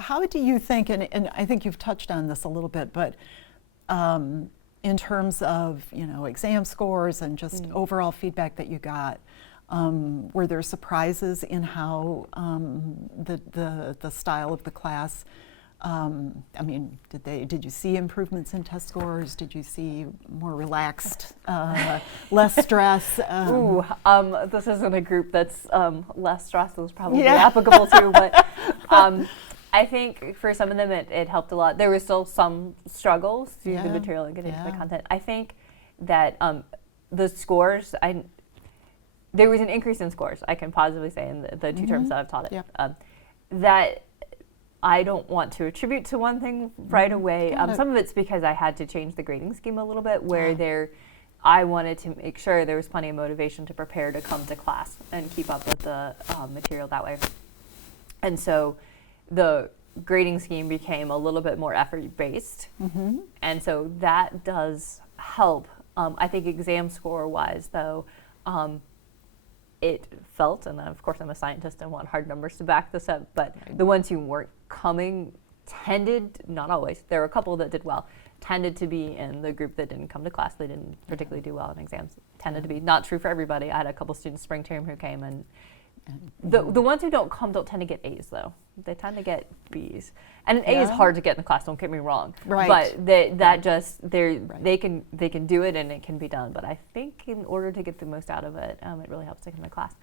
how do you think, and I think you've touched on this a little bit, but in terms of, exam scores and just overall feedback that you got, were there surprises in how the style of the class? Did you see improvements in test scores? Did you see more relaxed, less stress? This isn't a group that's less stress is probably applicable to, but I think for some of them it helped a lot. There was still some struggles to the material and getting to the content. I think that the scores, there was an increase in scores, I can positively say, in the two terms that I've taught it. That I don't want to attribute to one thing right away. Some of it's because I had to change the grading scheme a little bit, where I wanted to make sure there was plenty of motivation to prepare to come to class and keep up with the material that way. And so the grading scheme became a little bit more effort-based. And so that does help. I think exam score-wise, though, it felt, and of course I'm a scientist and want hard numbers to back this up, but the ones who weren't coming tended, not always, there were a couple that did well, tended to be in the group that didn't come to class. They didn't particularly do well in exams. Tended to be, not true for everybody. I had a couple students spring term who came, and the ones who don't come don't tend to get A's, though. They tend to get B's. And an A is hard to get in the class, don't get me wrong. But they can do it and it can be done. But I think in order to get the most out of it, it really helps to come to class.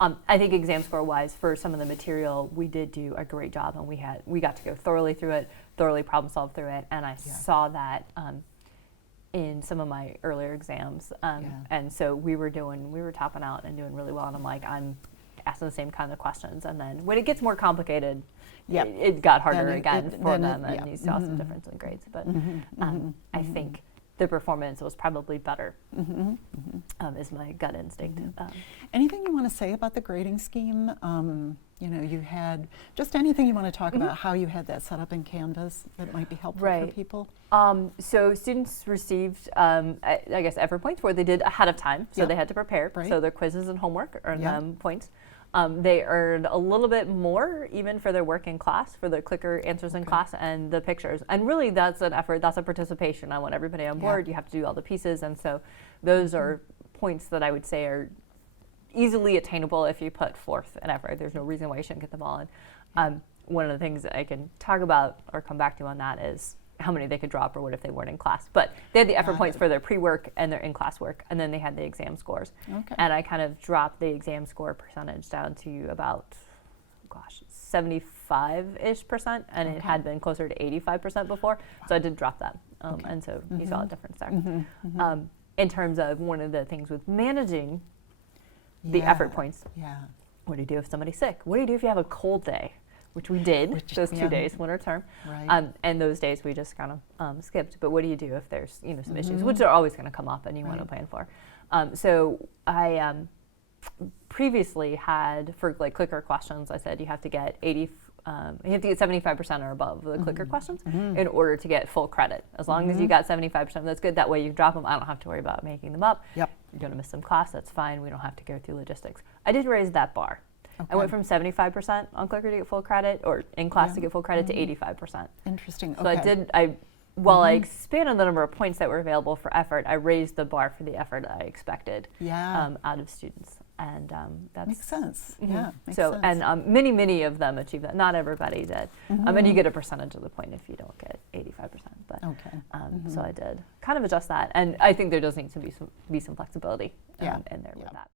I think exam score wise, for some of the material, we did do a great job, and we got to go thoroughly through it, thoroughly problem solve through it, and I saw that in some of my earlier exams. And so we were topping out and doing really well, and I'm asking the same kind of questions, and then when it gets more complicated, it got harder again for them, and you saw some difference in grades. But I think the performance was probably better, is my gut instinct. Anything you want to say about the grading scheme? You had just anything you want to talk about how you had that set up in Canvas that might be helpful for people? So students received, I guess, effort points where they did ahead of time, so they had to prepare. So their quizzes and homework earned them points. They earned a little bit more even for their work in class, for the clicker answers in class and the pictures. And really that's an effort, that's a participation. I want everybody on board. You have to do all the pieces. And so those are points that I would say are easily attainable if you put forth an effort. There's no reason why you shouldn't get them all in. One of the things that I can talk about or come back to on that is how many they could drop or what if they weren't in class. But they had the effort points for their pre-work and their in-class work, and then they had the exam scores. And I kind of dropped the exam score percentage down to about, 75-ish%, and it had been closer to 85% before, so I did drop that. And so you saw a difference there. In terms of one of the things with managing the effort points, what do you do if somebody's sick? What do you do if you have a cold day? Which we did, those 2 days, winter term. And those days we just kind of skipped. But what do you do if there's some issues, which are always going to come up and you want to plan for? So I previously had, for clicker questions, I said you have to get 75% or above the clicker questions in order to get full credit. As long as you got 75%, that's good. That way you drop them, I don't have to worry about making them up. You're going to miss some class, that's fine. We don't have to go through logistics. I did raise that bar. I went from 75% on clicker to get full credit, or in class to get full credit, to 85%. Interesting. So while I expanded the number of points that were available for effort, I raised the bar for the effort I expected out of students. And that makes sense. Makes so sense. And many of them achieved that. Not everybody did. And you get a percentage of the point if you don't get 85%. But so I did kind of adjust that, and I think there does need to be some flexibility in there with that.